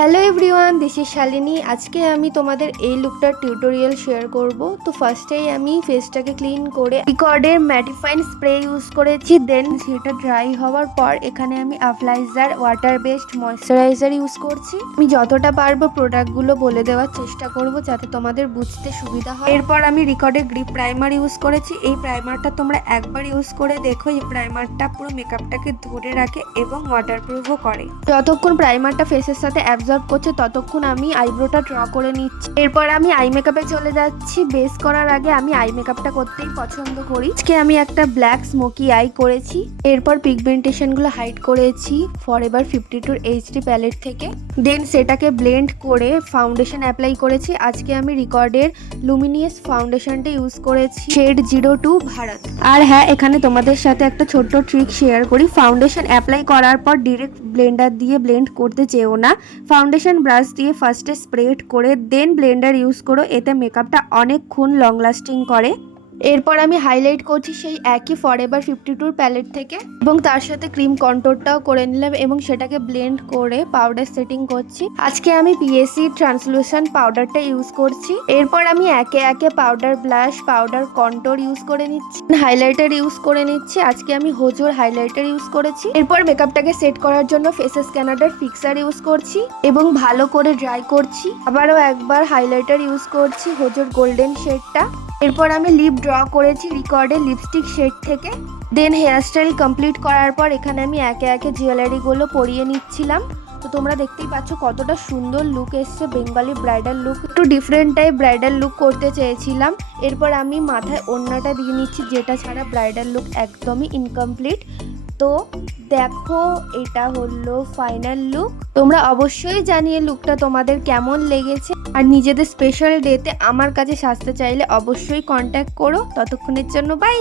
Hello everyone, this is Shalini. আজকে আমি তোমাদের এই লুকটার টিউটোরিয়াল শেয়ার করব। তো ফার্স্টেই আমি ফেসটাকে ক্লিন করে রিকর্ডের ম্যাটিফাইং স্প্রে ইউজ করেছি। দেন সেটা ড্রাই হওয়ার পর এখানে আমি আফলাইজার ওয়াটার বেসড ময়শ্চারাইজার ইউজ করছি। আমি যতটা পারবো প্রোডাক্টগুলো বলে দেওয়ার চেষ্টা করব যাতে তোমাদের বুঝতে সুবিধা হয়। এরপর আমি রিকর্ডের গ্রিপ প্রাইমার ইউজ করেছি। এই প্রাইমারটা তোমরা একবার ইউজ করে দেখো। এই প্রাইমারটা পুরো মেকআপটাকে ধরে রাখে এবং ওয়াটারপ্রুফও করে। যতক্ষণ প্রাইমারটা ফেসের সাথে অ্যাবজর্ব করছে ততক্ষণ আমি আইব্রোটা ড্র করে নিচ্ছি। এরপর আমি আই মেকআপে চলে যাচ্ছি। বেস করার আগে আমি আই মেকআপটা করতেই পছন্দ করি। আজকে আমি একটা ব্ল্যাক স্মোকি আই করেছি। এরপর পিগমেন্টেশন গুলো হাইড করেছি ফরএভার 52 এইচডি প্যালেট থেকে। দেন সেটাকে ব্লেন্ড করে ফাউন্ডেশন অ্যাপ্লাই করেছি। আজকে আমি রিকর্ডের লুমিনিয়াস ফাউন্ডেশনটা ইউজ করেছি, শেড 02 ভারত। আর হ্যাঁ, এখানে তোমাদের সাথে একটা ছোট্ট ট্রিক শেয়ার করি। ফাউন্ডেশন অ্যাপ্লাই করার পর ডিরেক্ট ব্লেন্ডার দিয়ে ব্লেন্ড করতে চেও না। ফাউন্ডেশন ব্রাশ দিয়ে ফার্স্টে স্প্রেড করে দেন ব্লেন্ডার ইউজ করো। এতে মেকআপটা অনেকক্ষণ লং লাস্টিং করে। এরপর আমি হাইলাইট করছি সেই একই ফরএভার 52 প্যালেট থেকে এবং তার সাথে ক্রিম কন্ট্রোরটাও করে নিলাম এবং সেটাকে ব্লেন্ড করে পাউডার সেটিং করছি। আজকে আমি পিএসি ট্রান্সলুসেন্ট পাউডারটা ইউজ করছি। এরপর আমি একে একে powder blush, powder contour use করে নিচ্ছি, হাইলাইটার ইউজ করে নিচ্ছি। আজকে আমি হোজোর হাইলাইটার ইউজ করেছি। এরপর মেকআপটাকে সেট করার জন্য ফেসেস ক্যানাডার ফিক্সার ইউজ করছি এবং ভালো করে ড্রাই করছি। আবারও একবার হাইলাইটার ইউজ করছি, হোজোর গোল্ডেন শেডটা। এরপর আমি লিপ ড্র করেছি রিকর্ডের লিপস্টিক শেড থেকে। দেন হেয়ারস্টাইল কমপ্লিট করার পর এখানে আমি একে একে জুয়েলারিগুলো পরিয়ে নিচ্ছিলাম। তো তোমরা দেখতেই পাচ্ছ কতটা সুন্দর লুক এসছে, বেঙ্গলি ব্রাইডাল লুক। একটু ডিফারেন্ট টাইপ ব্রাইডাল লুক করতে চেয়েছিলাম। এরপর আমি মাথায় ওড়নাটা দিয়ে নিচ্ছি, যেটা ছাড়া ব্রাইডাল লুক একদমই ইনকমপ্লিট। তো দেখো, এটা হলো ফাইনাল লুক। তোমরা অবশ্যই জানিয়ে লুকটা তোমাদের কেমন লেগেছে। আর নিজেদের স্পেশাল ডেতে আমার কাছে সাজতে চাইলে অবশ্যই কন্ট্যাক্ট করো। ততক্ষণের জন্য বাই।